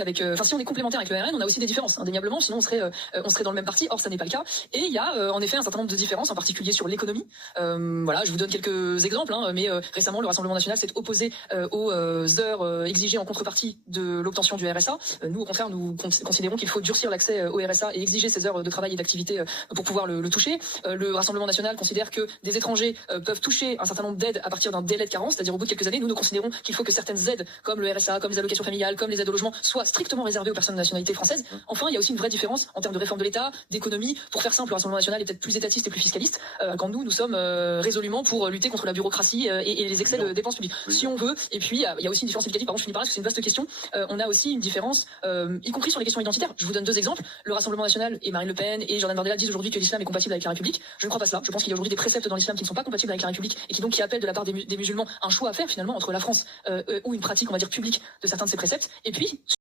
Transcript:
avec, si on est complémentaire avec le RN, on a aussi des différences, indéniablement, sinon on serait dans le même parti. Or, ça n'est pas le cas. Et il y a en effet un certain nombre de différences, en particulier sur l'économie. Voilà, je vous donne quelques exemples, mais récemment, le Rassemblement national s'est opposé aux heures exigées en contrepartie de l'obtention du RSA. Nous, au contraire, nous considérons qu'il faut durcir l'accès au RSA et exiger ces heures de travail et d'activité pour pouvoir le toucher. Le Rassemblement national considère que des étrangers peuvent toucher un certain nombre d'aides à partir d'un délai de carence, c'est-à-dire au bout de quelques années. Nous considérons qu'il faut que certaines aides, comme le RSA, comme les allocations familiales, comme les aides au logement, soit strictement réservé aux personnes de nationalité française. Enfin, il y a aussi une vraie différence en termes de réforme de l'État, d'économie. Pour faire simple, le Rassemblement national est peut-être plus étatiste et plus fiscaliste, quand nous sommes résolument pour lutter contre la bureaucratie et les excès de dépenses publiques. Si on veut, et puis il y a aussi une différence éducative, pardon, je finis par là parce que c'est une vaste question, on a aussi une différence, y compris sur les questions identitaires. Je vous donne deux exemples. Le Rassemblement national et Marine Le Pen et Jordan Bardella disent aujourd'hui que l'islam est compatible avec la République. Je ne crois pas cela. Je pense qu'il y a aujourd'hui des préceptes dans l'islam qui ne sont pas compatibles avec la République et qui appellent de la part des musulmans un choix à faire finalement entre la France ou une pratique, on va dire, publique de certains de ces préceptes. Et puis,